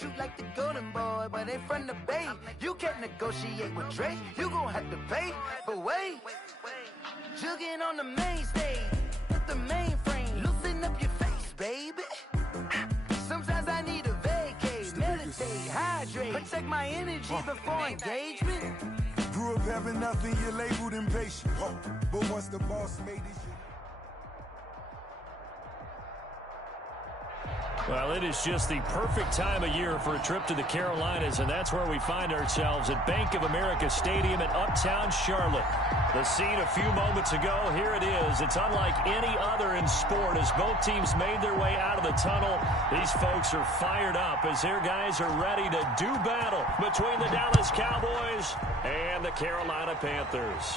shoot like the golden boy, but ain't from the Bay. You can't negotiate with Drake, you gon' have to pay. But wait, jugging on the main stage, with the mainframe, loosen up your face, baby. Sometimes I need a vacate, meditate, hydrate, protect my energy before engagement. Grew up having nothing, you're labeled impatient. But once the boss made it. Well, it is just the perfect time of year for a trip to the Carolinas, and that's where we find ourselves at Bank of America Stadium in Uptown Charlotte. The scene a few moments ago, here it is. It's unlike any other in sport as both teams made their way out of the tunnel. These folks are fired up as their guys are ready to do battle between the Dallas Cowboys and the Carolina Panthers.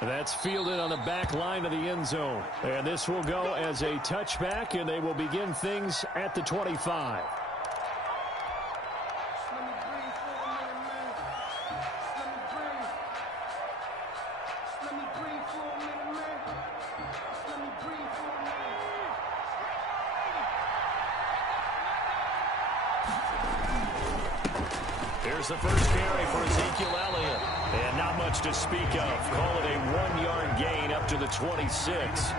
That's fielded on the back line of the end zone. And this will go as a touchback, and they will begin things at the 25. Here's the first carry for Ezekiel Elliott. And not much to speak of. Call it a 1-yard gain up to the 26.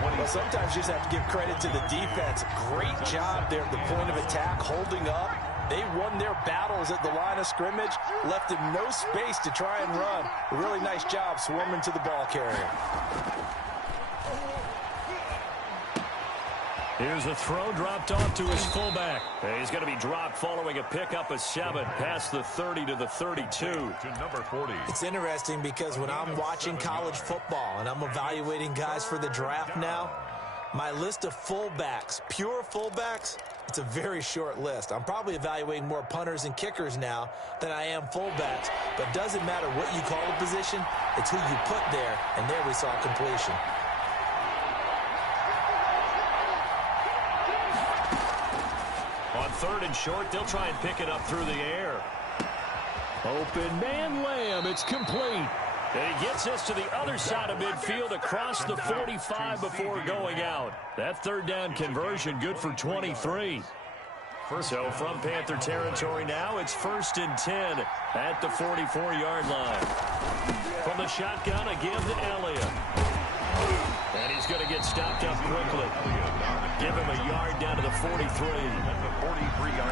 Well, sometimes you just have to give credit to the defense. Great job there at the point of attack, holding up. They won their battles at the line of scrimmage, left them no space to try and run. A really nice job swarming to the ball carrier. Here's the throw dropped off to his fullback. He's going to be dropped following a pickup of 7 past the 30 to the 32. To number 40. It's interesting because when I'm watching college football and I'm evaluating guys for the draft now, my list of fullbacks, pure fullbacks, it's a very short list. I'm probably evaluating more punters and kickers now than I am fullbacks. But it doesn't matter what you call the position, it's who you put there, and there we saw completion. On 3rd and short, they'll try and pick it up through the air. Open man Lamb, it's complete. And he gets us to the other side of midfield across the 45 before going out. That 3rd down conversion good for 23. So from Panther territory now, it's 1st and 10 at the 44-yard line. From the shotgun, a give to Elliott. And he's going to get stopped up quickly. Give him a yard down to the 43.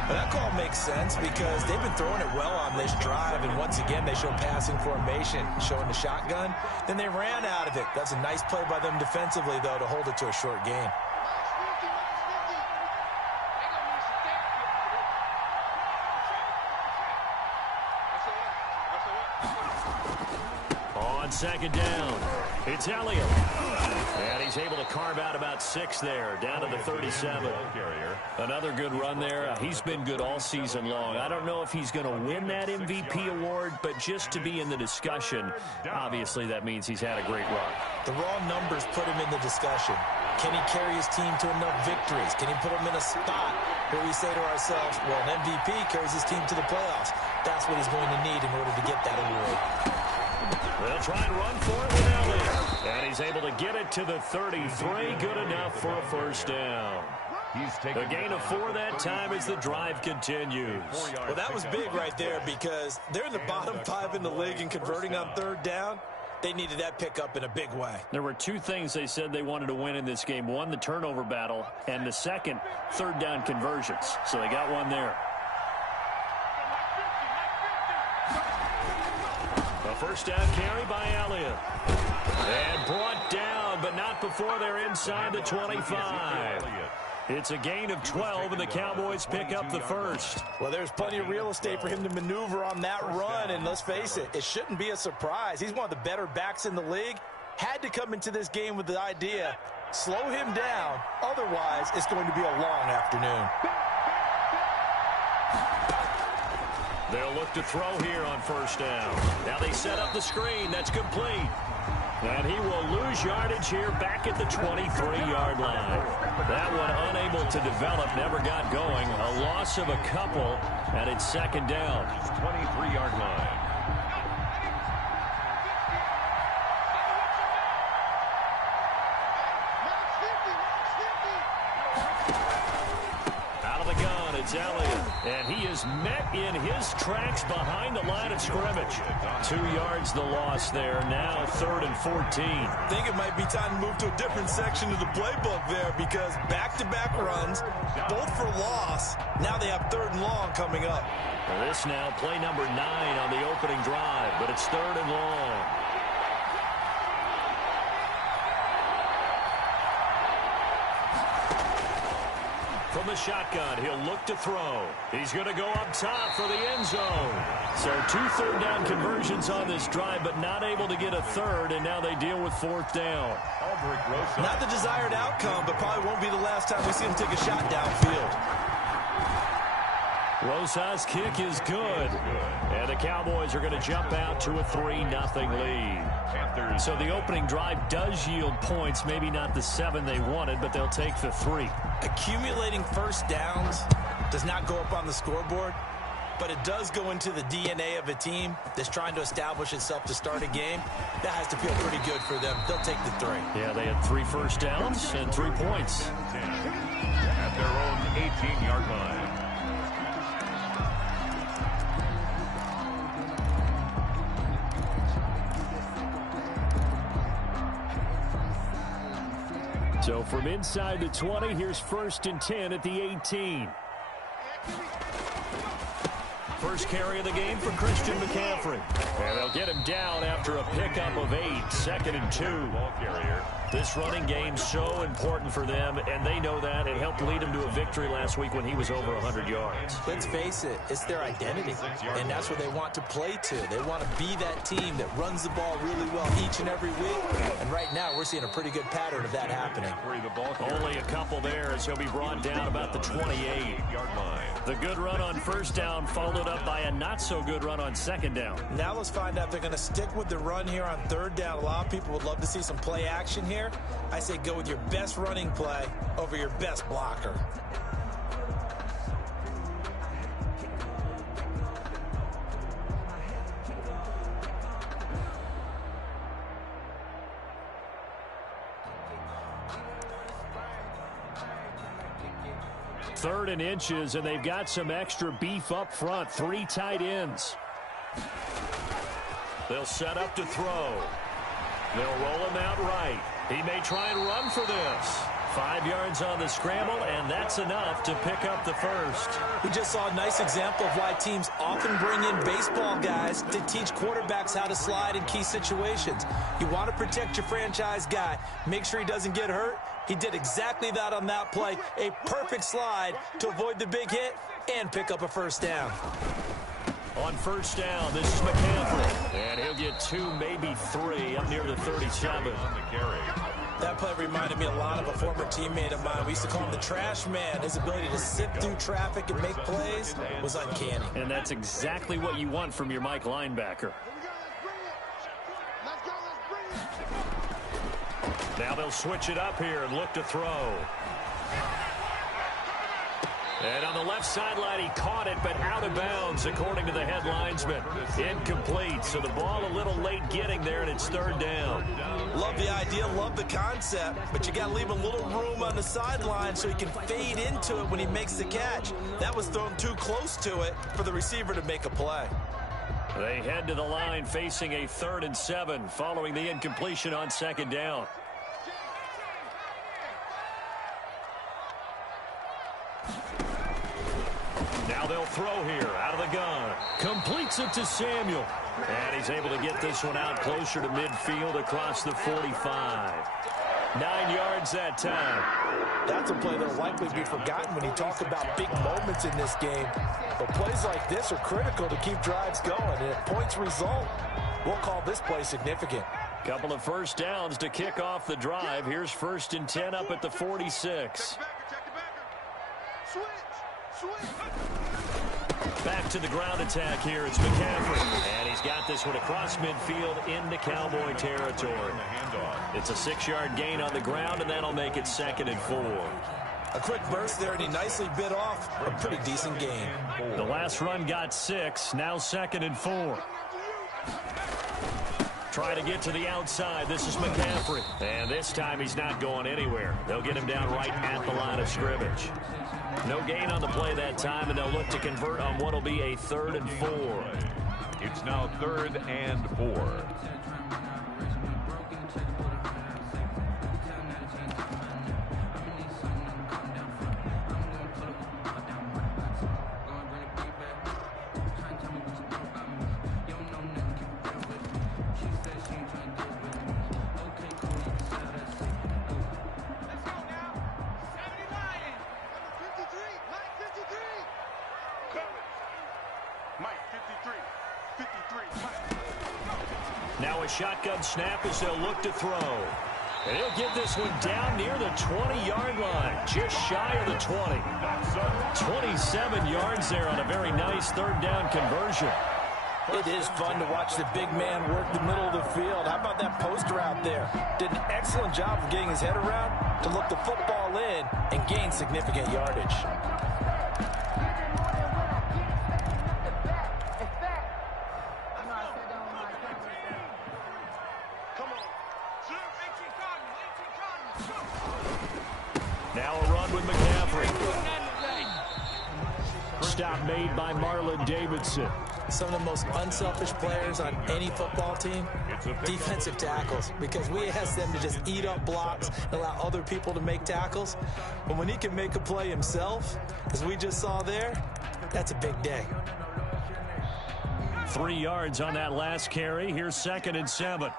That call makes sense because they've been throwing it well on this drive, and once again they show passing formation, showing the shotgun. Then they ran out of it. That's a nice play by them defensively, though, to hold it to a short gain. On 2nd down, it's Elliott. And he's able to carve out about 6 there, down to the 37. Another good run there. He's been good all season long. I don't know if he's going to win that MVP award, but just to be in the discussion, obviously that means he's had a great run. The raw numbers put him in the discussion. Can he carry his team to enough victories? Can he put them in a spot where we say to ourselves, well, an MVP carries his team to the playoffs. That's what he's going to need in order to get that award. They'll try and run for it with Elliott. And he's able to get it to the 33. Good enough for a 1st down. A gain of 4 that time as the drive continues. Well, that was big right there because they're in the bottom 5 in the league and converting on 3rd down. They needed that pickup in a big way. There were 2 things they said they wanted to win in this game. One, the turnover battle, and the second, 3rd down conversions. So they got one there. A 1st down carry by Elliott. And brought down, but not before they're inside the 25. It's a gain of 12, and the Cowboys pick up the 1st. Well, there's plenty of real estate for him to maneuver on that run, and let's face it, it shouldn't be a surprise. He's one of the better backs in the league. Had to come into this game with the idea, slow him down, otherwise it's going to be a long afternoon. They'll look to throw here on 1st down. Now they set up the screen. That's complete. And he will lose yardage here back at the 23-yard line. That one unable to develop, never got going. A loss of a couple, and it's 2nd down. 23-yard line. Out of the gun, It's Elliott, and he is met in his tracks behind the line of scrimmage. 2 yards the loss there. Now 3rd and 14. I think it might be time to move to a different section of the playbook there, because back-to-back runs, both for loss. Now they have 3rd and long coming up. Well, this now play number 9 on the opening drive, but it's 3rd and long. From the shotgun, he'll look to throw. He's going to go up top for the end zone. So 2 third-down conversions on this drive, but not able to get a third, and now they deal with 4th down. Not the desired outcome, but probably won't be the last time we see him take a shot downfield. Rosas' kick is good, and the Cowboys are going to jump out to a 3-0 lead. So the opening drive does yield points, maybe not the 7 they wanted, but they'll take the 3. Accumulating first downs does not go up on the scoreboard, but it does go into the DNA of a team that's trying to establish itself to start a game. That has to feel pretty good for them. They'll take the 3. Yeah, they had 3 first downs and 3 points. At their own 18-yard line. So from inside the 20, here's 1st and 10 at the 18. First carry of the game for Christian McCaffrey. And they'll get him down after a pickup of 8. 2nd and 2. Ball carrier. This running game's so important for them, and they know that. It helped lead them to a victory last week when he was over 100 yards. Let's face it, it's their identity, and that's what they want to play to. They want to be that team that runs the ball really well each and every week, and right now we're seeing a pretty good pattern of that happening. Only a couple there as he'll be brought down about the 28-yard line. The good run on 1st down followed up by a not-so-good run on 2nd down. Now let's find out if they're going to stick with the run here on 3rd down. A lot of people would love to see some play action here. I say go with your best running play over your best blocker. Third and inches, and they've got some extra beef up front. 3 tight ends. They'll set up to throw. They'll roll him out right. He may try and run for this. 5 yards on the scramble, and that's enough to pick up the first. We just saw a nice example of why teams often bring in baseball guys to teach quarterbacks how to slide in key situations. You want to protect your franchise guy. Make sure he doesn't get hurt. He did exactly that on that play. A perfect slide to avoid the big hit and pick up a 1st down. On 1st down, this is McCaffrey. And he'll get 2, maybe 3, up near the 37. That play reminded me a lot of a former teammate of mine. We used to call him the trash man. His ability to sift through traffic and make plays was uncanny. And that's exactly what you want from your Mike linebacker. Now they'll switch it up here and look to throw. And on the left sideline, he caught it, but out of bounds, according to the head linesman. Incomplete, so the ball a little late getting there, and it's 3rd down. Love the idea, love the concept, but you got to leave a little room on the sideline so he can fade into it when he makes the catch. That was thrown too close to it for the receiver to make a play. They head to the line facing a 3rd and 7 following the incompletion on 2nd down. Now they'll throw here out of the gun. Completes it to Samuel. And he's able to get this one out closer to midfield across the 45. 9 yards that time. That's a play that will likely be forgotten when you talk about big moments in this game. But plays like this are critical to keep drives going. And if points result, we'll call this play significant. Couple of 1st downs to kick off the drive. Here's 1st and 10 up at the 46. Back to the ground attack here. It's McCaffrey. And he's got this one across midfield into Cowboy territory. It's a 6-yard gain on the ground, and that'll make it 2nd and 4. A quick burst there, and he nicely bit off a pretty decent gain. The last run got 6. Now 2nd and 4. try to get to the outside. This is McCaffrey. And this time he's not going anywhere. They'll get him down right at the line of scrimmage. No gain on the play that time, and they'll look to convert on what will be a 3rd and 4. It's now 3rd and 4. Now a shotgun snap as they'll look to throw. And he'll get this one down near the 20-yard line, just shy of the 20. 27 yards there on a very nice 3rd down conversion. It is fun to watch the big man work the middle of the field. How about that poster out there? Did an excellent job of getting his head around to look the football in and gain significant yardage. Now a run with McCaffrey. Stop made by Marlon Davidson. Some of the most unselfish players on any football team, defensive tackles, because we ask them to just eat up blocks and allow other people to make tackles. But when he can make a play himself, as we just saw there, that's a big day. 3 yards on that last carry. Here's 2nd and 7.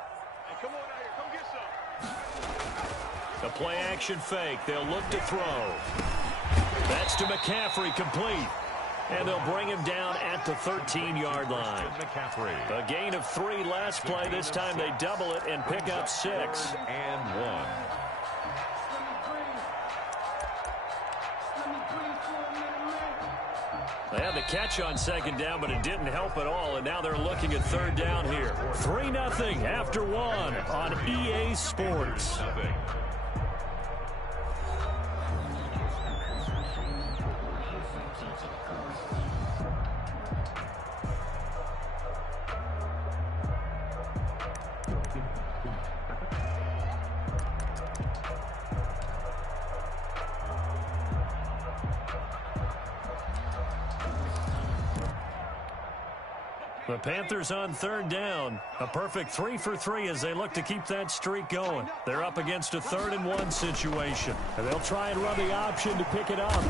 The play action fake. They'll look to throw. That's to McCaffrey, complete. And they'll bring him down at the 13-yard line. McCaffrey. A gain of 3 last play. This time they double it and pick up 6. And 1. They had the catch on 2nd down, but it didn't help at all. And now they're looking at 3rd down here. 3-0 after 1 on EA Sports. The Panthers on 3rd down. A perfect 3 for 3 as they look to keep that streak going. They're up against a 3rd and 1 situation. And they'll try and run the option to pick it up.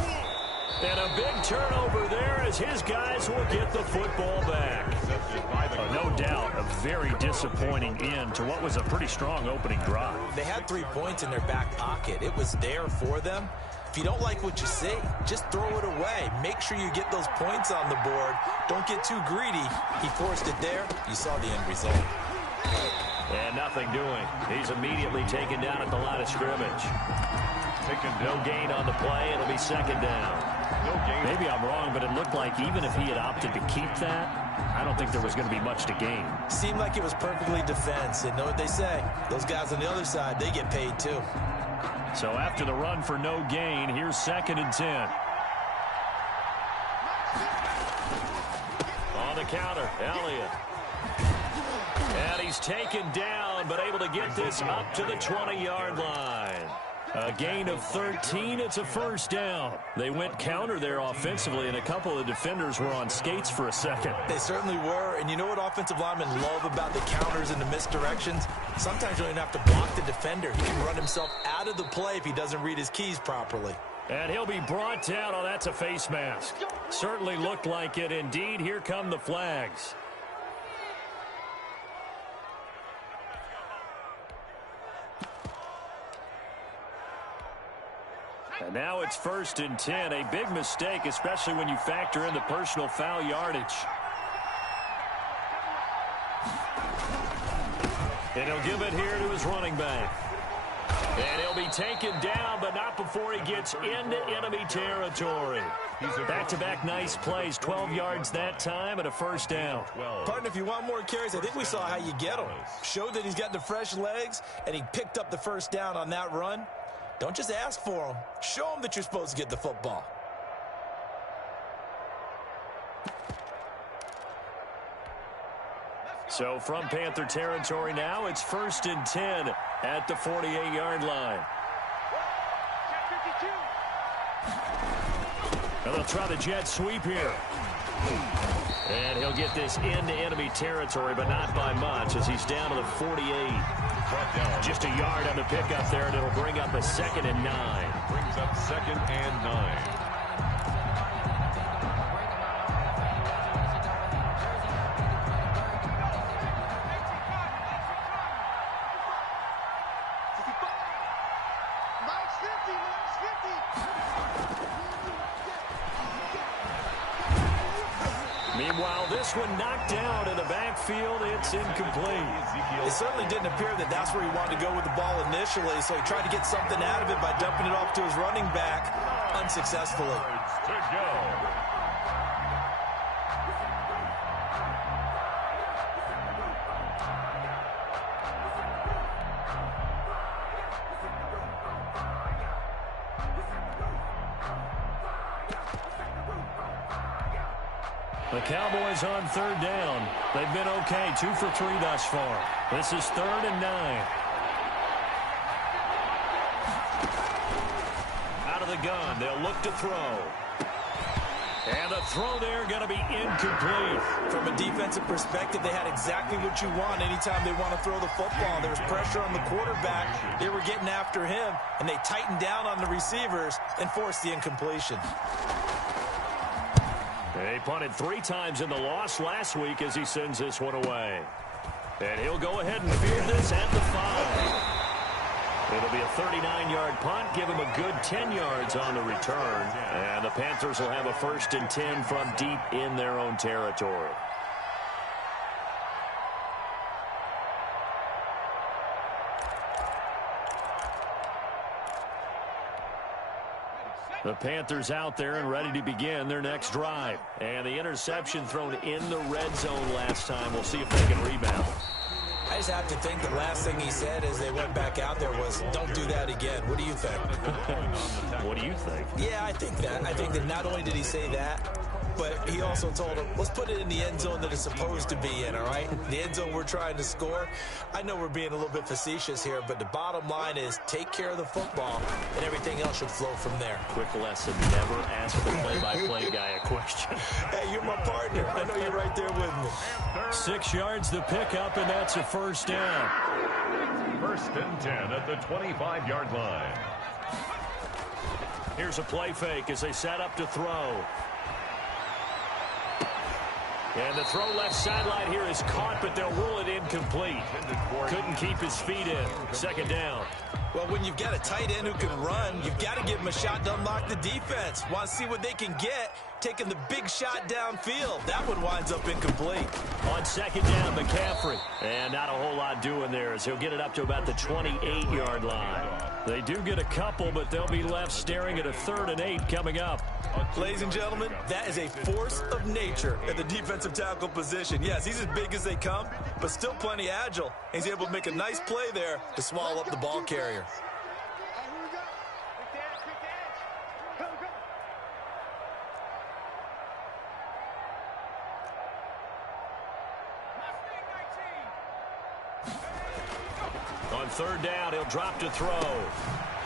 And a big turnover there as his guys will get the football back. No doubt a very disappointing end to what was a pretty strong opening drive. They had 3 points in their back pocket. It was there for them. If you don't like what you see, just throw it away. Make sure you get those points on the board. Don't get too greedy. He forced it there. You saw the end result. And nothing doing. He's immediately taken down at the line of scrimmage. No gain on the play. It'll be 2nd down. No gain. Maybe I'm wrong, but it looked like even if he had opted to keep that, I don't think there was going to be much to gain. Seemed like it was perfectly defensive. And know what they say? Those guys on the other side, they get paid too. So after the run for no gain, here's 2nd and 10. On the counter, Elliott. And he's taken down, but able to get this up to the 20-yard line. A gain of 13. It's a 1st down. They went counter there offensively, and a couple of defenders were on skates for a second. They certainly were, and you know what offensive linemen love about the counters and the misdirections? Sometimes you don't even have to block the defender. He can run himself out of the play if he doesn't read his keys properly. And he'll be brought down. Oh, that's a face mask. Certainly looked like it. Indeed, here come the flags. And now it's 1st and 10. A big mistake, especially when you factor in the personal foul yardage. And he'll give it here to his running back. And he'll be taken down, but not before he gets into enemy territory. Back-to-back nice plays, 12 yards that time and a 1st down. Partner, if you want more carries, I think we saw how you get them. Showed that he's got the fresh legs, and he picked up the 1st down on that run. Don't just ask for them. Show them that you're supposed to get the football. So from Panther territory now, it's 1st and 10 at the 48-yard line. And they'll try the jet sweep here. And he'll get this into enemy territory, but not by much as he's down to the 48. Just a yard on the pickup there, and it'll bring up a 2nd and 9. Brings up 2nd and 9. Meanwhile, this one knocked down in the backfield. It's incomplete. It certainly didn't appear that that's where he wanted to go with the ball initially, so he tried to get something out of it by dumping it off to his running back unsuccessfully. To go. The Cowboys on 3rd down. They've been okay, 2 for 3 thus far. This is 3rd and 9. Out of the gun, they'll look to throw. And the throw there going to be incomplete. From a defensive perspective, they had exactly what you want anytime they want to throw the football. There was pressure on the quarterback. They were getting after him, and they tightened down on the receivers and forced the incompletion. They punted 3 times in the loss last week as he sends this one away. And he'll go ahead and field this at the 5. It'll be a 39-yard punt, give him a good 10 yards on the return. And the Panthers will have a 1st and 10 from deep in their own territory. The Panthers out there and ready to begin their next drive. And the interception thrown in the red zone last time. We'll see if they can rebound. I just have to think the last thing he said as they went back out there was, don't do that again. What do you think? What do you think? Yeah, I think that. I think that not only did he say that, but he also told him, let's put it in the end zone that it's supposed to be in, all right? The end zone we're trying to score. I know we're being a little bit facetious here, but the bottom line is take care of the football, and everything else should flow from there. Quick lesson, never ask the play-by-play guy a question. Hey, you're my partner. I know you're right there with me. 6 yards the pickup, and that's a 1st down. 1st and 10 at the 25-yard line. Here's a play fake as they set up to throw. And the throw left sideline here is caught, but they'll rule it incomplete. Couldn't keep his feet in. 2nd down. Well, when you've got a tight end who can run, you've got to give him a shot to unlock the defense. Want to see what they can get, taking the big shot downfield. That one winds up incomplete. On 2nd down, McCaffrey. And not a whole lot doing there as he'll get it up to about the 28-yard line. They do get a couple, but they'll be left staring at a 3rd and 8 coming up. Ladies and gentlemen, that is a force of nature at the defensive tackle position. Yes, he's as big as they come, but still plenty agile. He's able to make a nice play there to swallow up the ball carrier. On 3rd down, he'll drop to throw.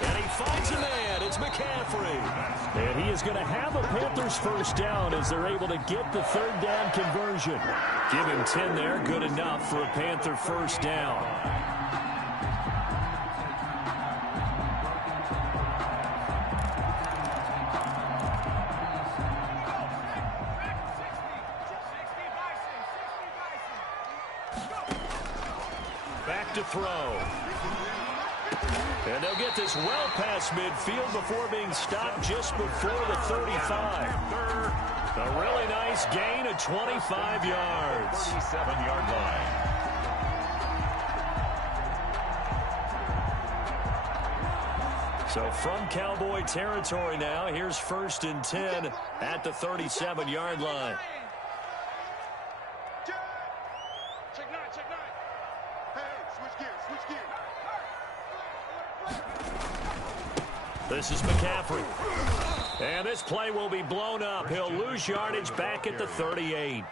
And he finds a man. It's McCaffrey. And he is going to have a Panthers 1st down as they're able to get the 3rd down conversion. Give him 10 there. Good enough for a Panther 1st down. Back to throw. And they'll get this well past midfield before being stopped just before the 35. A really nice gain of 25 yards. 37-yard line. So from Cowboy territory now, here's 1st and 10 at the 37-yard line. This is McCaffrey. And this play will be blown up. He'll lose yardage back at the 38.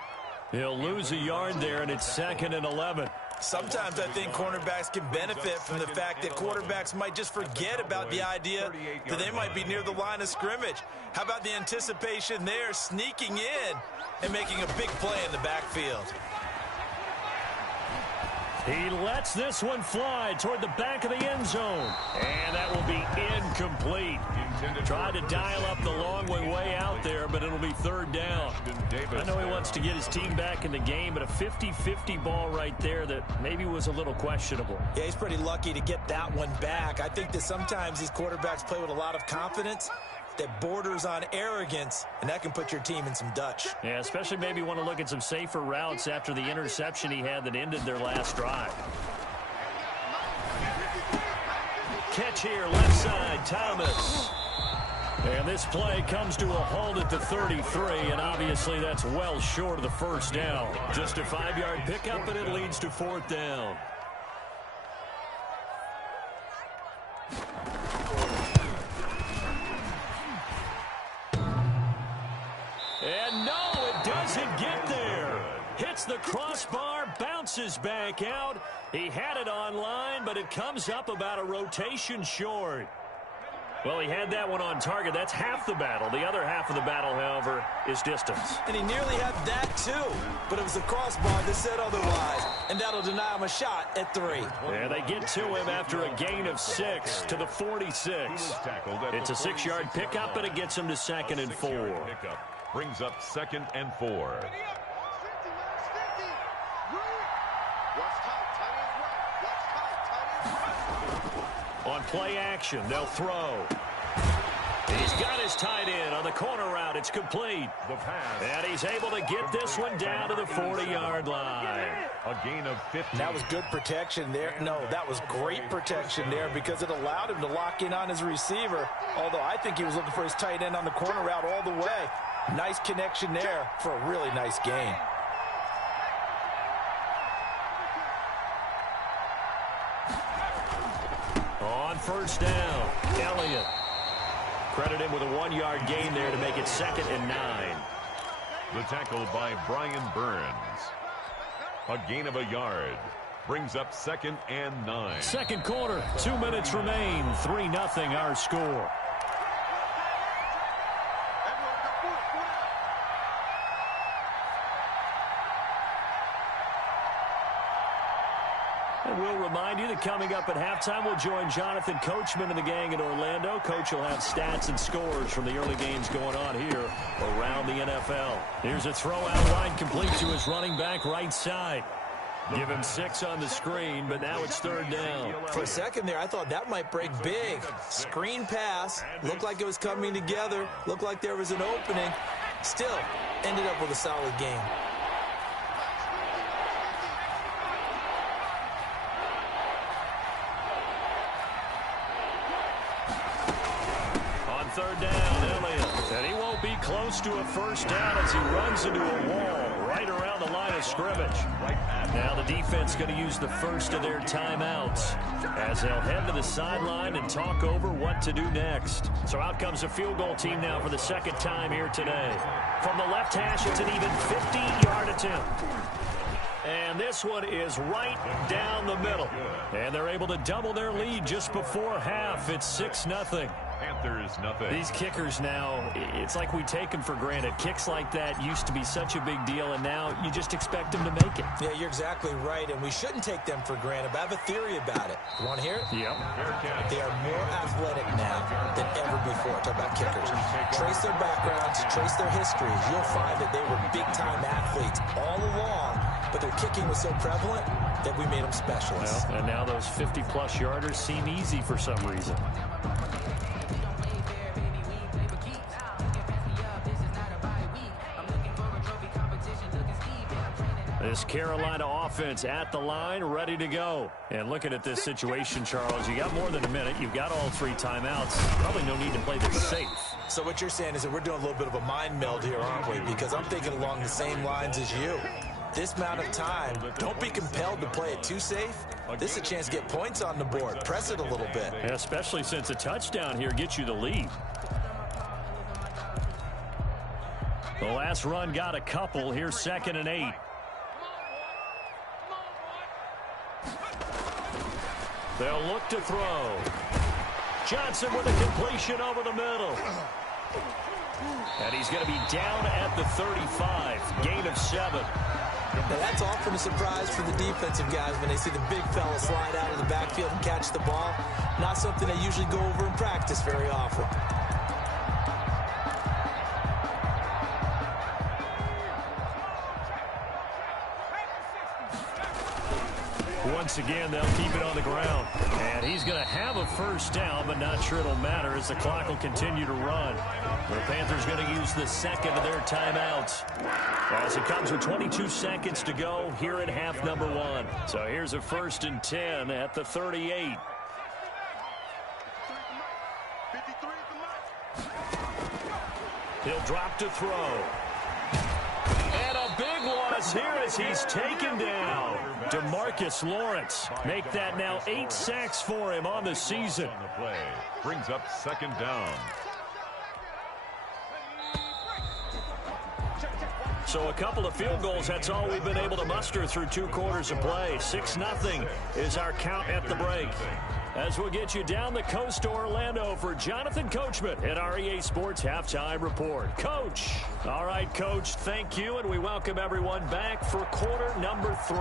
He'll lose a yard there, and it's 2nd and 11. Sometimes I think cornerbacks can benefit from the fact that quarterbacks might just forget about the idea that they might be near the line of scrimmage. How about the anticipation there, sneaking in and making a big play in the backfield? He lets this one fly toward the back of the end zone. And that will be incomplete. Tried to dial up the long way out there, but it'll be 3rd down. I know he wants to get his team back in the game, but a 50-50 ball right there that maybe was a little questionable. Yeah, he's pretty lucky to get that one back. I think that sometimes these quarterbacks play with a lot of confidence that borders on arrogance, and that can put your team in some Dutch. Yeah, especially maybe want to look at some safer routes after the interception he had that ended their last drive. Catch here, left side, Thomas. And this play comes to a halt at the 33, and obviously that's well short of the 1st down. Just a 5-yard pickup, and it leads to 4th down. And no, it doesn't get there. Hits the crossbar, bounces back out. He had it online, but it comes up about a rotation short. Well, he had that one on target. That's half the battle. The other half of the battle, however, is distance. And he nearly had that, too. But it was the crossbar that said otherwise. And that'll deny him a shot at 3. Yeah, they get to him after a gain of 6 to the 46. It's a 6-yard pickup, and it gets him to 2nd and 4. Brings up 2nd and 4. On play action, they'll throw. He's got his tight end on the corner route. It's complete. The pass. And he's able to get this one down to the 40-yard line. A gain of 15. That was good protection there. No, that was great protection there because it allowed him to lock in on his receiver. Although I think he was looking for his tight end on the corner route all the way. Nice connection there for a really nice gain. On 1st down, Elliott. Credit him with a 1-yard gain there to make it 2nd and 9. The tackle by Brian Burns. A gain of a yard. Brings up 2nd and 9. Second quarter, 2 minutes remain. 3-0 our score. And we'll remind you that coming up at halftime, we'll join Jonathan Coachman and the gang in Orlando. Coach will have stats and scores from the early games going on here around the NFL. Here's a throw out line complete to his running back right side. Give him 6 on the screen, but now it's 3rd down. For a second there, I thought that might break big. Screen pass. Looked like it was coming together. Looked like there was an opening. Still, ended up with a solid game. On 3rd down, Elliott. And he won't be close to a 1st down as he runs into a wall right around the line of scrimmage. Now the defense going to use the first of their timeouts as they'll head to the sideline and talk over what to do next. So out comes a field goal team now for the 2nd time here today. From the left hash, it's an even 50-yard attempt. And this one is right down the middle. And they're able to double their lead just before half. It's 6-0. Panthers nothing. These kickers now, it's like we take them for granted. Kicks like that used to be such a big deal, and now you just expect them to make it. Yeah, you're exactly right, and we shouldn't take them for granted, but I have a theory about it. You want to hear it? Yep. They are more athletic now than ever before. Talk about kickers. Trace their backgrounds, trace their histories. You'll find that they were big-time athletes all along, but their kicking was so prevalent that we made them specialists. Well, and now those 50-plus yarders seem easy for some reason. This Carolina offense at the line, ready to go. And looking at this situation, Charles, you got more than a minute. You've got all 3 timeouts. Probably no need to play this safe. So what you're saying is that we're doing a little bit of a mind meld here, aren't we? Because I'm thinking along the same lines as you. This amount of time, don't be compelled to play it too safe. This is a chance to get points on the board. Press it a little bit. Yeah, especially since a touchdown here gets you the lead. The last run got a couple. Here's 2nd and 8. They'll look to throw. Johnson with a completion over the middle. And he's going to be down at the 35. Gain of 7. Now that's often a surprise for the defensive guys when they see the big fella slide out of the backfield and catch the ball. Not something they usually go over in practice very often. Once again, they'll keep it on the ground. And he's going to have a first down, but not sure it'll matter as the clock will continue to run. The Panthers going to use the second of their timeouts as it comes with 22 seconds to go here in half number 1. So here's a 1st and 10 at the 38. He'll drop to throw. And a big loss here as he's taken down. DeMarcus Lawrence. Make that now 8 sacks for him on the season. On the play. Brings up 2nd down. So a couple of field goals, that's all we've been able to muster through 2 quarters of play. 6-0 is our count at the break. As we'll get you down the coast to Orlando for Jonathan Coachman at our EA Sports Halftime Report. Coach. All right, Coach, thank you, and we welcome everyone back for quarter number 3.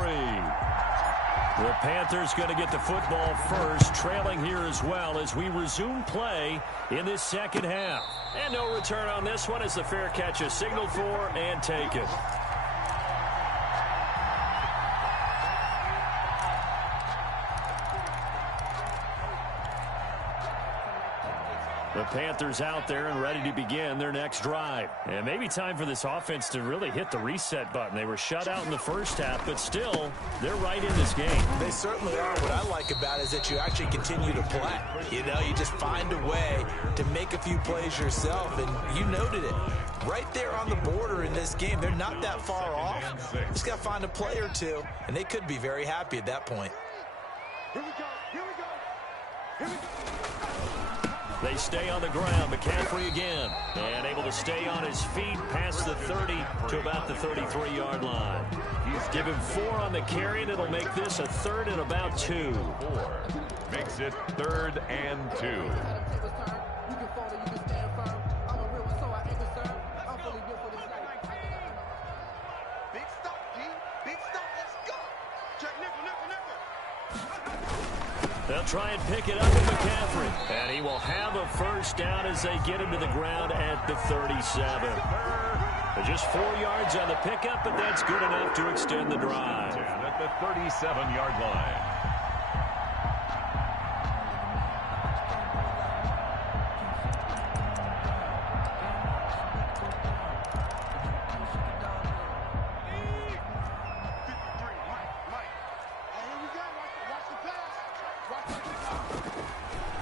The Panthers going to get the football first, trailing here as well as we resume play in this second half. And no return on this one as the fair catch is signaled for and taken. The Panthers out there and ready to begin their next drive. And maybe time for this offense to really hit the reset button. They were shut out in the first half, but still, they're right in this game. They certainly are. What I like about it is that you actually continue to play. You know, you just find a way to make a few plays yourself, and you noted it. Right there on the border in this game, they're not that far off. Just got to find a play or two, and they could be very happy at that point. Here we go. Here we go. Here we go. They stay on the ground. McCaffrey again. And able to stay on his feet past the 30 to about the 33-yard line. He's given 4 on the carry, and it'll make this a 3rd and about 2. 4 makes it 3rd and 2. They'll try and pick it up with McCaffrey. And he will have a first down as they get him to the ground at the 37. Just 4 yards on the pickup, but that's good enough to extend the drive. At the 37-yard line.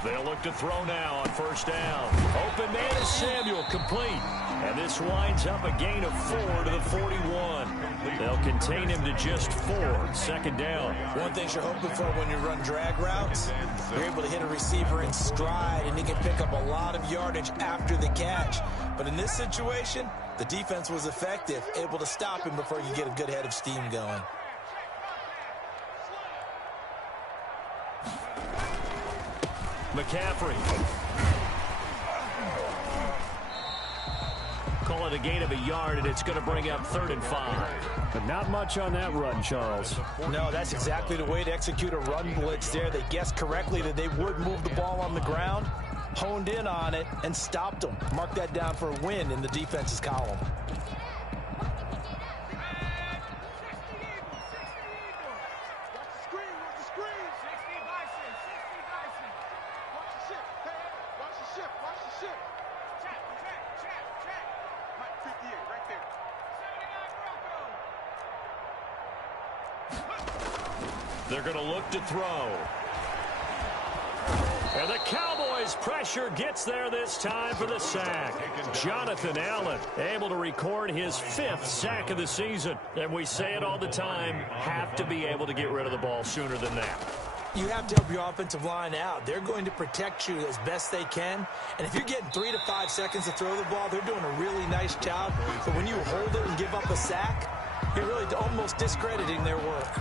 They'll look to throw now on first down. Open man is Samuel, complete. And this winds up a gain of 4 to the 41. They'll contain him to just 4. 2nd down. One thing you're hoping for when you run drag routes, you're able to hit a receiver in stride, and he can pick up a lot of yardage after the catch. But in this situation, the defense was effective, able to stop him before you get a good head of steam going. McCaffrey. Call it a gain of a yard, and it's going to bring up 3rd and 5. But not much on that run, Charles. No, that's exactly the way to execute a run blitz there. They guessed correctly that they would move the ball on the ground, honed in on it, and stopped them. Mark that down for a win in the defense's column. They're going to look to throw. And the Cowboys' pressure gets there this time for the sack. Jonathan Allen able to record his 5th sack of the season. And we say it all the time, have to be able to get rid of the ball sooner than that. You have to help your offensive line out. They're going to protect you as best they can. And if you're getting 3 to 5 seconds to throw the ball, they're doing a really nice job. But when you hold it and give up a sack, you're really almost discrediting their work.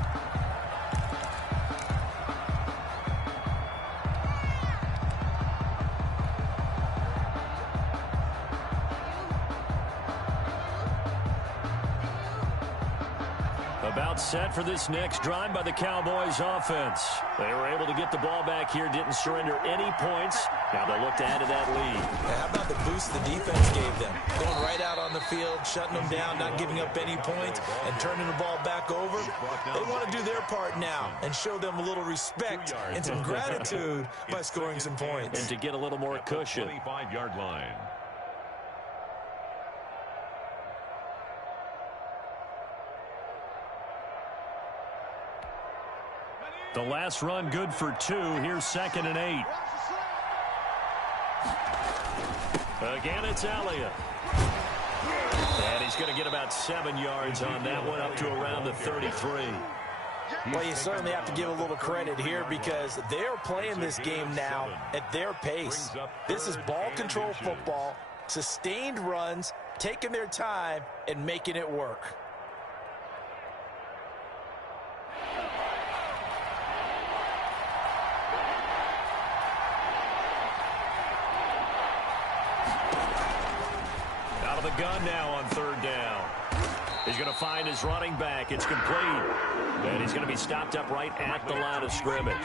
About set for this next drive by the Cowboys offense. They were able to get the ball back here, didn't surrender any points. Now they'll look to add to that lead. How about the boost the defense gave them? Going right out on the field, shutting them down, not giving up any points, and turning the ball back over. They want to do their part now and show them a little respect and some gratitude by scoring some points. And to get a little more cushion. 25-yard line. The last run good for 2. Here's 2nd and 8. Again, it's Elliott. And he's going to get about 7 yards on that one, up to around the 33. Well, you certainly have to give a little credit here because they're playing this game now at their pace. This is ball control football, sustained runs, taking their time, and making it work. The gun now on 3rd down. He's going to find his running back. It's complete. And he's going to be stopped up right at the line of scrimmage.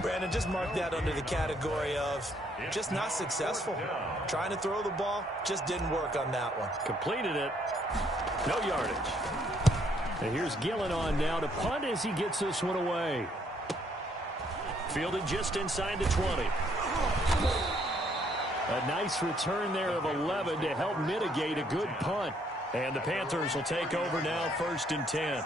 Brandon, just mark that under the category of just not successful. Trying to throw the ball, just didn't work on that one. Completed it. No yardage. And here's Gillen on now to punt as he gets this one away. Fielded just inside the 20. A nice return there of 11 to help mitigate a good punt. And the Panthers will take over now, 1st and 10.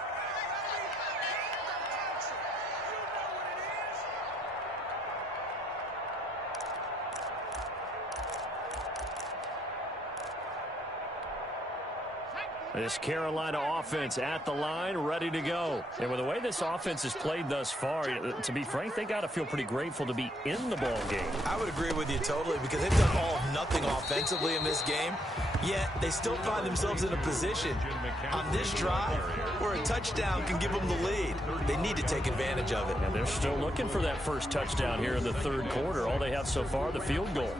This Carolina offense at the line, ready to go. And with the way this offense has played thus far, to be frank, they got to feel pretty grateful to be in the ball game. I would agree with you totally because they've done all of nothing offensively in this game, yet they still find themselves in a position on this drive where a touchdown can give them the lead. They need to take advantage of it. And they're still looking for that first touchdown here in the 3rd quarter. All they have so far, the field goal.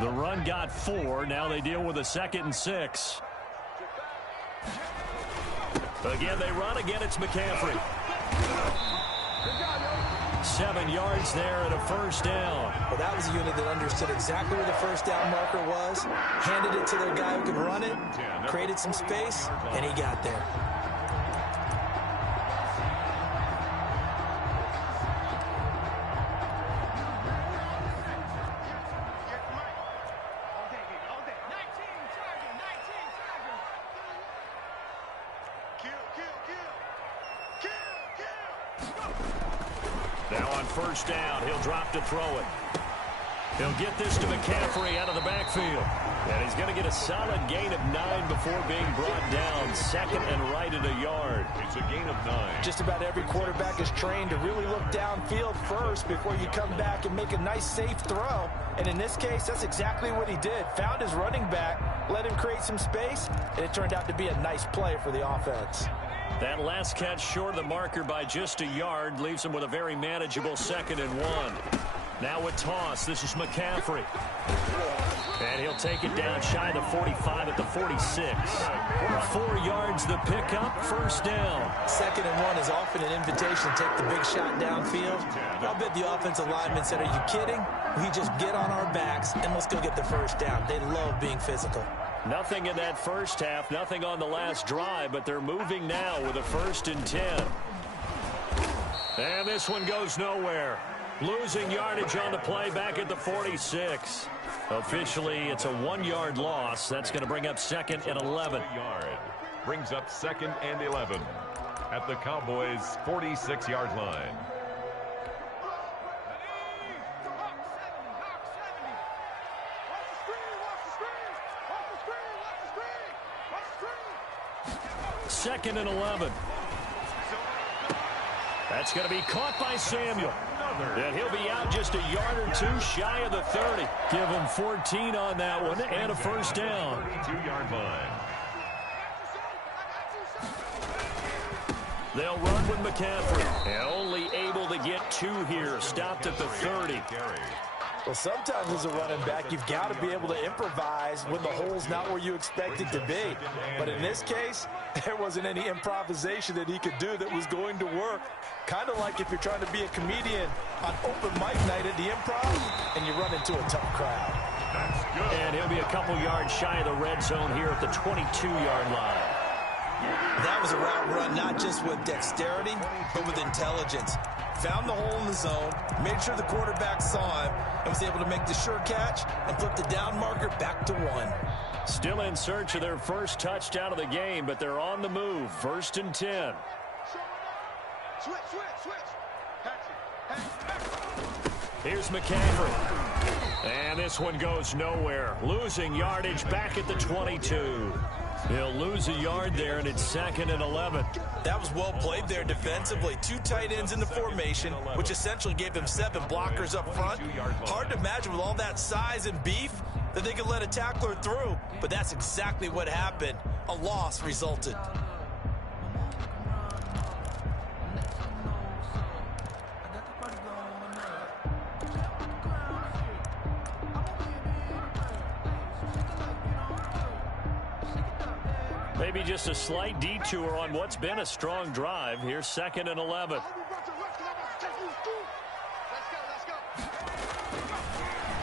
The run got 4. Now they deal with a 2nd and 6. Again, they run. Again, it's McCaffrey. 7 yards there and a 1st down. Well, that was a unit that understood exactly where the 1st down marker was, handed it to their guy who could run it, created some space, and he got there. Now on 1st down, he'll drop to throw it. He'll get this to McCaffrey out of the backfield. And he's going to get a solid gain of 9 before being brought down. 2nd and right at a yard. It's a gain of 9. Just about every quarterback is trained to really look downfield first before you come back and make a nice, safe throw. And in this case, that's exactly what he did. Found his running back, let him create some space, and it turned out to be a nice play for the offense. That last catch short of the marker by just a yard leaves him with a very manageable 2nd and 1. Now with toss, this is McCaffrey. And he'll take it down shy of the 45 at the 46. 4 yards the pickup, 1st down. 2nd and 1 is often an invitation to take the big shot downfield. I'll bet the offensive lineman said, are you kidding? We just get on our backs and let's go get the 1st down. They love being physical. Nothing in that first half, nothing on the last drive, but they're moving now with a 1st and 10. And this one goes nowhere. Losing yardage on the play back at the 46. Officially, it's a 1-yard loss. That's going to bring up 2nd and 11. Brings up 2nd and 11 at the Cowboys' 46-yard line. 2nd and 11. That's going to be caught by Samuel. And he'll be out just a yard or two shy of the 30. Give him 14 on that one and a first down. 32-yard line. They'll run with McCaffrey. And only able to get 2 here. Stopped at the 30. Well, sometimes as a running back, you've got to be able to improvise when the hole's not where you expect it to be. But in this case, there wasn't any improvisation that he could do that was going to work. Kind of like if you're trying to be a comedian on open mic night at the Improv and you run into a tough crowd. That's good. And he'll be a couple yards shy of the red zone here at the 22-yard line. That was a route run not just with dexterity, but with intelligence. Found the hole in the zone, made sure the quarterback saw him, and was able to make the sure catch and flip the down marker back to 1. Still in search of their first touchdown of the game, but they're on the move. 1st and 10. Here's McCaffrey. And this one goes nowhere. Losing yardage back at the 22. He'll lose a yard there, and it's 2nd and 11. That was well played there defensively. 2 tight ends in the formation, which essentially gave him 7 blockers up front. Hard to imagine with all that size and beef that they could let a tackler through, but that's exactly what happened. A loss resulted. Maybe just a slight detour on what's been a strong drive. Here's 2nd and 11.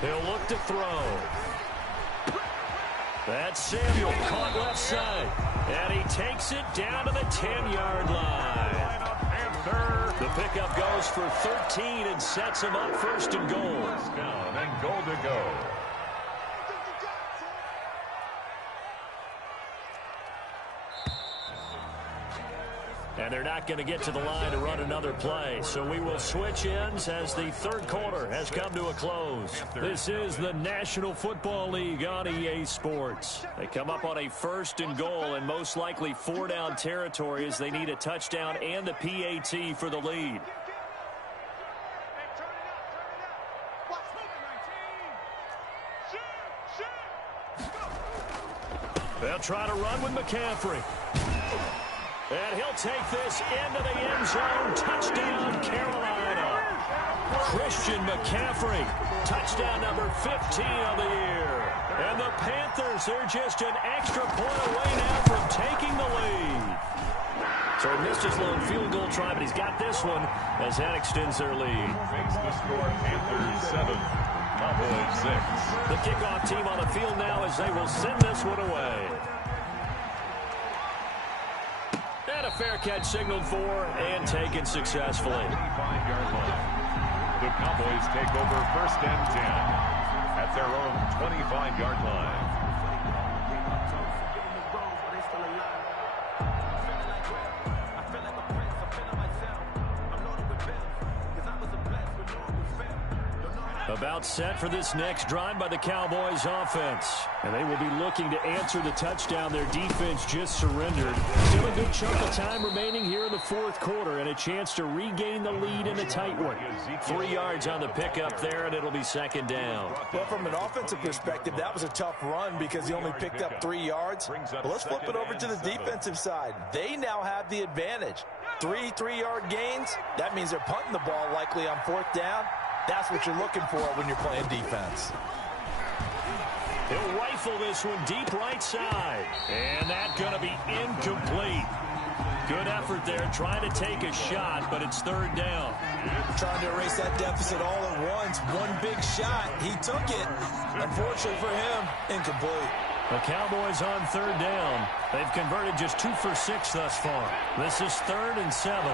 He'll look to throw. That's Samuel, caught left side. And he takes it down to the 10-yard line. The pickup goes for 13 and sets him up 1st and goal. Down and goal to go. And they're not going to get to the line to run another play. So we will switch ends as the 3rd quarter has come to a close. This is the National Football League on EA Sports. They come up on a 1st and goal and most likely 4-down territory as they need a touchdown and the PAT for the lead. They'll try to run with McCaffrey. And he'll take this into the end zone. Touchdown, Carolina. Christian McCaffrey, touchdown number 15 of the year. And the Panthers, they're just an extra point away now from taking the lead. So he missed his lone field goal try, but he's got this one as that extends their lead. Makes the score Panthers 7, Cowboys 6. The kickoff team on the field now as they will send this one away. And a fair catch signaled for and taken successfully. 25-yard line. The Cowboys take over 1st and 10 at their own 25-yard line. About set for this next drive by the Cowboys offense. And they will be looking to answer the touchdown their defense just surrendered. Still a good chunk of time remaining here in the 4th quarter and a chance to regain the lead in a tight one. 3 yards on the pickup there, and it'll be 2nd down. Well, from an offensive perspective, that was a tough run because he only picked up 3 yards. But let's flip it over to the defensive side. They now have the advantage. 3 3-yard gains. That means they're punting the ball likely on 4th down. That's what you're looking for when you're playing defense. He'll rifle this one deep right side. And that's going to be incomplete. Good effort there, trying to take a shot, but it's 3rd down. Trying to erase that deficit all at once. One big shot. He took it. Unfortunately for him, incomplete. The Cowboys on 3rd down. They've converted just 2 for 6 thus far. This is 3rd and 7.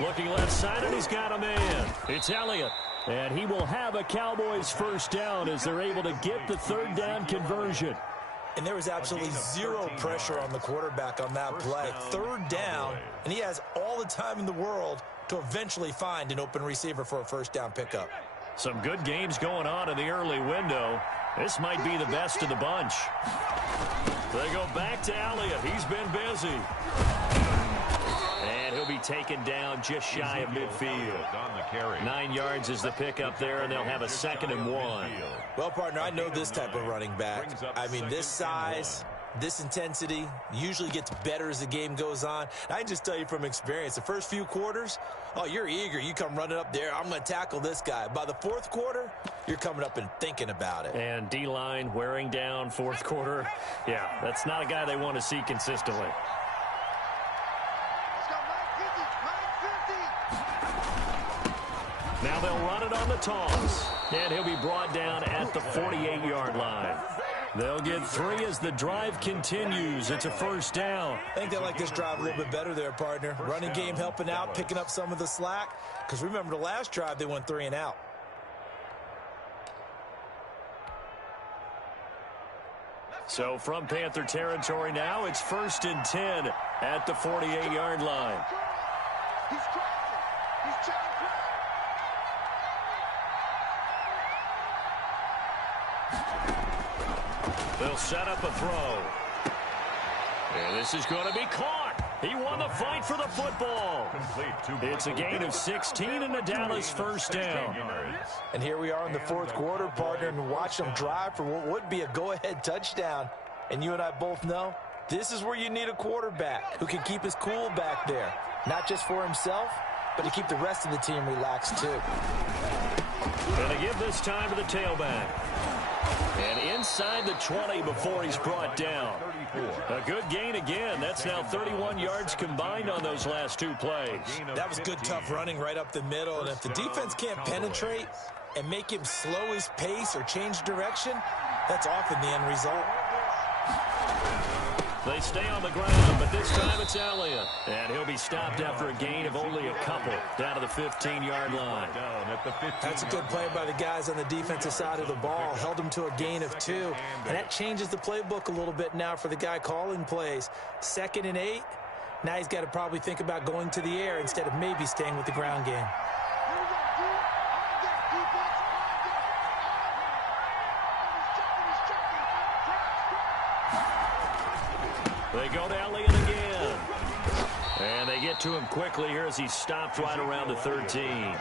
Looking left side, and he's got a man. It's Elliott. And he will have a Cowboys 1st down as they're able to get the 3rd down conversion. And there was absolutely zero pressure on the quarterback on that play. Third down, and he has all the time in the world to eventually find an open receiver for a first down pickup. Some good games going on in the early window. This might be the best of the bunch. They go back to Elliott. He's been busy. And he'll be taken down just shy of midfield. 9 yards is the pickup there, and they'll have a 2nd and 1. Well, partner, I know this type of running back. I mean, this size, this intensity usually gets better as the game goes on. I can just tell you from experience, the first few quarters, oh, you're eager. You come running up there, I'm going to tackle this guy. By the fourth quarter, you're coming up and thinking about it. And D-line wearing down fourth quarter. Yeah, that's not a guy they want to see consistently. Now they'll run it on the toss. And he'll be brought down at the 48-yard line. They'll get 3 as the drive continues. It's a first down. I think they like this drive a little bit better there, partner. Running game helping out, picking up some of the slack. Because remember the last drive, they went 3 and out. So from Panther territory now, it's 1st and 10 at the 48-yard line. He's crossing. He's checking. They'll set up a throw. And this is going to be caught. He won the fight for the football. It's a gain of 16 and a Dallas first down. And here we are in the fourth quarter, partner, and watch them drive for what would be a go-ahead touchdown. And you and I both know this is where you need a quarterback who can keep his cool back there. Not just for himself, but to keep the rest of the team relaxed too. Going to give this time to the tailback. And inside the 20 before he's brought down. A good gain again. That's now 31 yards combined on those last 2 plays. That was good, tough running right up the middle. And if the defense can't penetrate and make him slow his pace or change direction, that's often the end result. They stay on the ground, but this time it's Elliott. And he'll be stopped after a gain of only a couple down to the 15-yard line. That's a good play by the guys on the defensive side of the ball. Held him to a gain of 2. And that changes the playbook a little bit now for the guy calling plays. 2nd and 8. Now he's got to probably think about going to the air instead of maybe staying with the ground game. They go to Elliott again. And they get to him quickly here as he's stopped right around the 13.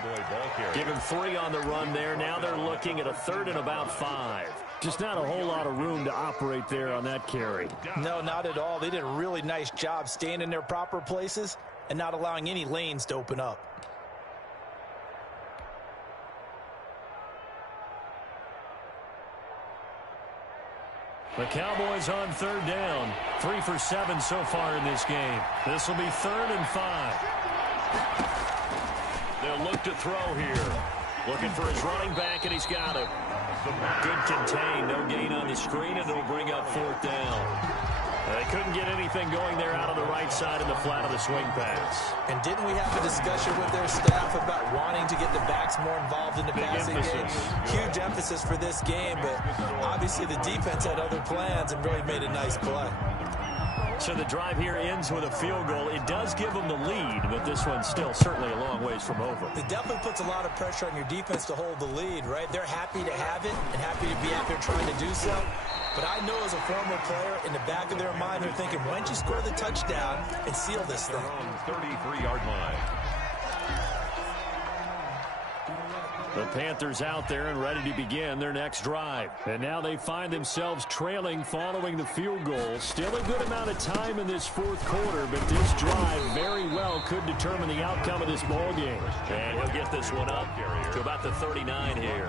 Give him 3 on the run there. Now they're looking at a 3rd and about 5. Just not a whole lot of room to operate there on that carry. No, not at all. They did a really nice job staying in their proper places and not allowing any lanes to open up. The Cowboys on 3rd down. 3 for 7 so far in this game. This will be 3rd and 5. They'll look to throw here. Looking for his running back, and he's got it. Good contain. No gain on the screen, and it'll bring up 4th down. They couldn't get anything going there out of the right side in the flat of the swing pass. And didn't we have a discussion with their staff about wanting to get the backs more involved in the passing game? Huge emphasis for this game, but obviously the defense had other plans and really made a nice play. So the drive here ends with a field goal. It does give them the lead, but this one's still certainly a long ways from over. It definitely puts a lot of pressure on your defense to hold the lead, right? They're happy to have it and happy to be out there trying to do so. But I know as a former player, in the back of their mind, they're thinking, why don't you score the touchdown and seal this thing? 33-yard line. The Panthers out there and ready to begin their next drive. And now they find themselves trailing following the field goal. Still a good amount of time in this fourth quarter, but this drive very well could determine the outcome of this ball game. And he'll get this one up to about the 39 here.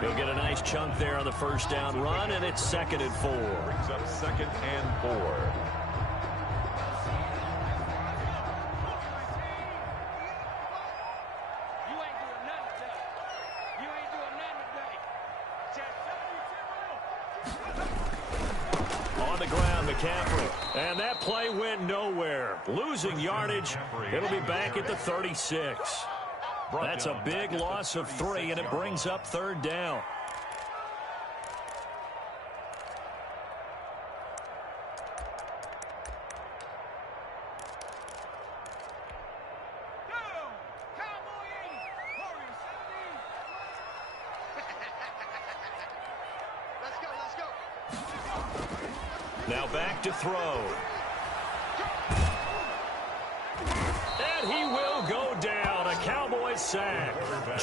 He'll get a nice chunk there on the first down run, and it's 2nd and 4. Brings up 2nd and 4. And that play went nowhere. Losing yardage. It'll be back at the 36. That's a big loss of 3, and it brings up 3rd down. Now back to throw. And he will go down. A Cowboys sack.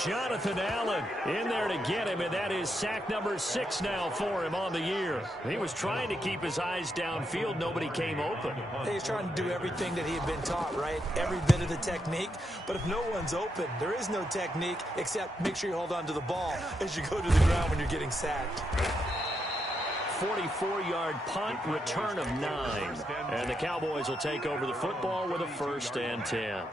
Jonathan Allen in there to get him, and that is sack number 6 now for him on the year. He was trying to keep his eyes downfield. Nobody came open. He's trying to do everything that he had been taught, right? Every bit of the technique. But if no one's open, there is no technique except make sure you hold on to the ball as you go to the ground when you're getting sacked. 44-yard punt, return of 9. And the Cowboys will take over the football with a 1st and 10.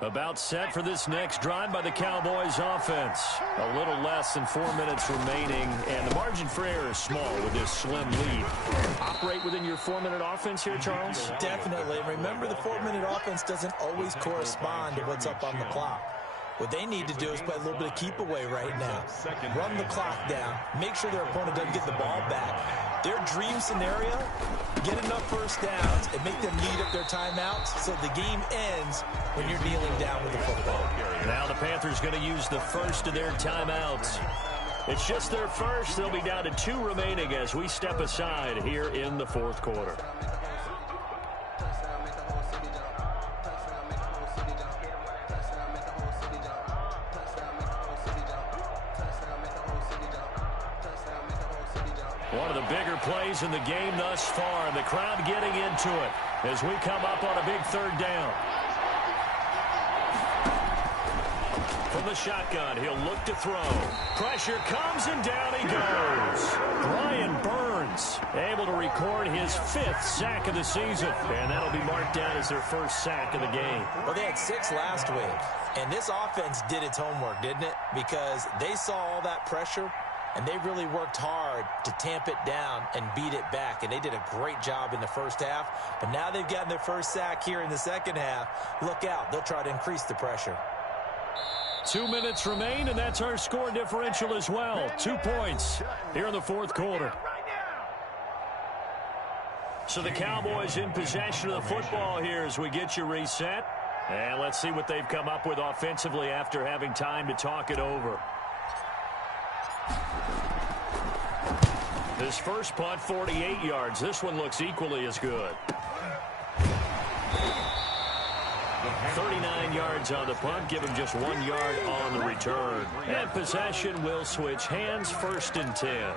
About set for this next drive by the Cowboys offense. A little less than 4 minutes remaining, and the margin for error is small with this slim lead. Operate within your 4-minute offense here, Charles? Definitely. Remember, the 4-minute offense doesn't always correspond to what's up on the clock. What they need to do is play a little bit of keep away right now. Run the clock down. Make sure their opponent doesn't get the ball back. Their dream scenario, get enough first downs and make them lead up their timeouts so the game ends when you're kneeling down with the football. Now the Panthers going to use the first of their timeouts. It's just their first. They'll be down to 2 remaining as we step aside here in the 4th quarter. One of the bigger plays in the game thus far. The crowd getting into it as we come up on a big 3rd down. From the shotgun, he'll look to throw. Pressure comes, and down he goes. Brian Burns able to record his 5th sack of the season, and that'll be marked down as their 1st sack of the game. Well, they had 6 last week, and this offense did its homework, didn't it? Because they saw all that pressure, and they really worked hard to tamp it down and beat it back. And they did a great job in the first half. But now they've gotten their 1st sack here in the second half. Look out. They'll try to increase the pressure. 2 minutes remain, and that's our score differential as well. 2 points here in the 4th quarter. So the Cowboys in possession of the football here as we get you reset. And let's see what they've come up with offensively after having time to talk it over. This first punt, 48 yards. This one looks equally as good. 39 yards on the punt, give him just 1 yard on the return. And possession will switch hands, 1st and 10.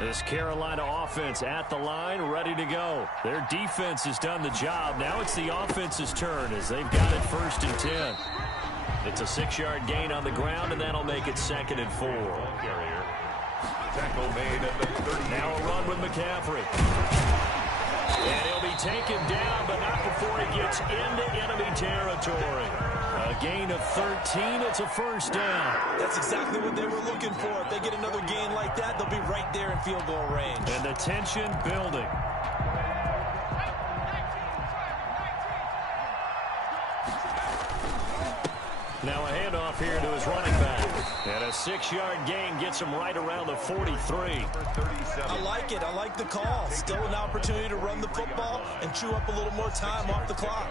This Carolina offense at the line, ready to go. Their defense has done the job. Now it's the offense's turn as they've got it 1st and 10. It's a 6-yard gain on the ground, and that'll make it 2nd and 4. Tackle made at the 30. Now a run with McCaffrey. And he'll be taken down, but not before he gets into enemy territory. A gain of 13. It's a 1st down. That's exactly what they were looking for. If they get another gain like that, they'll be right there in field goal range. And the tension building. Now a handoff here to his running back. And a 6-yard gain gets him right around the 43. I like it. I like the call. Still an opportunity to run the football and chew up a little more time off the clock.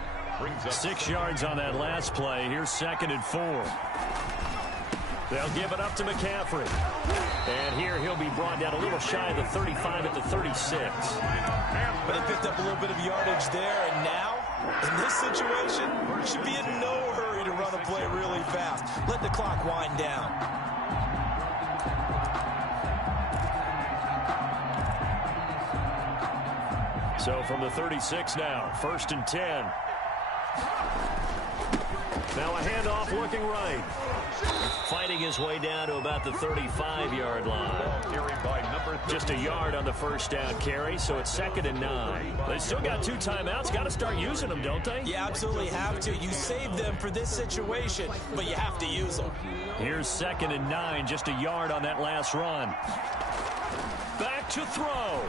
6 yards on that last play. Here's 2nd and 4. They'll give it up to McCaffrey. And here he'll be brought down a little shy of the 35 at the 36. But he picked up a little bit of yardage there. And now, in this situation, should be in no hurry to run a play really fast. Let the clock wind down. So from the 36 now, 1st and 10. Now a handoff looking right. Fighting his way down to about the 35-yard line. Just a yard on the 1st down carry, so it's 2nd and 9. They still got 2 timeouts. Got to start using them, don't they? You absolutely have to. You save them for this situation, but you have to use them. Here's 2nd and 9, just a yard on that last run. Back to throw.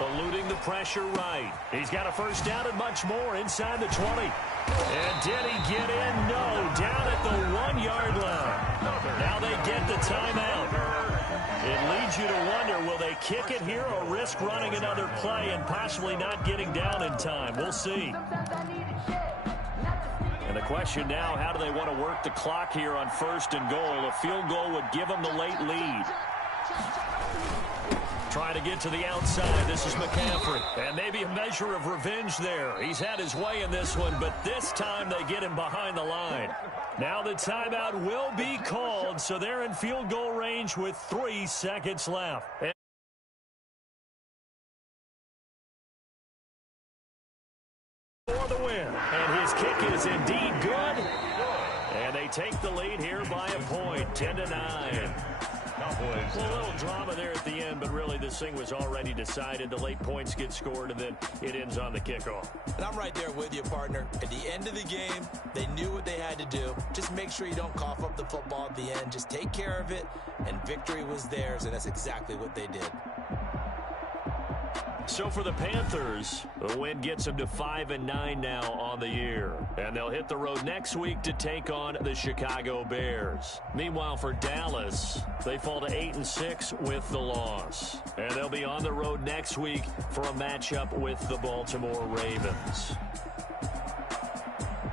eluding the pressure right. He's got a first down and much more inside the 20. And did he get in? No, down at the 1-yard line. Now they get the timeout. It leads you to wonder, will they kick it here or risk running another play and possibly not getting down in time? We'll see. And the question now, how do they want to work the clock here on 1st and goal? A field goal would give them the late lead. Trying to get to the outside. This is McCaffrey. And maybe a measure of revenge there. He's had his way in this one, but this time they get him behind the line. Now the timeout will be called, so they're in field goal range with 3 seconds left. For the win. And his kick is indeed good. And they take the lead here by a point, 10-9. Well, a little drama there at the end, but really this thing was already decided. The late points get scored, and then it ends on the kickoff. And I'm right there with you, partner. At the end of the game, they knew what they had to do. Just make sure you don't cough up the football at the end. Just take care of it, and victory was theirs, and that's exactly what they did. So for the Panthers, the win gets them to 5-9 now on the year. And they'll hit the road next week to take on the Chicago Bears. Meanwhile, for Dallas, they fall to 8-6 with the loss. And they'll be on the road next week for a matchup with the Baltimore Ravens.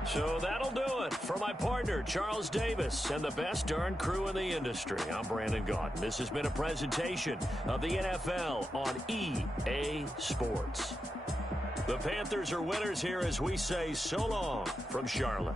So that'll do it for my partner, Charles Davis, and the best darn crew in the industry. I'm Brandon Gaudin. This has been a presentation of the NFL on EA Sports. The Panthers are winners here as we say so long from Charlotte.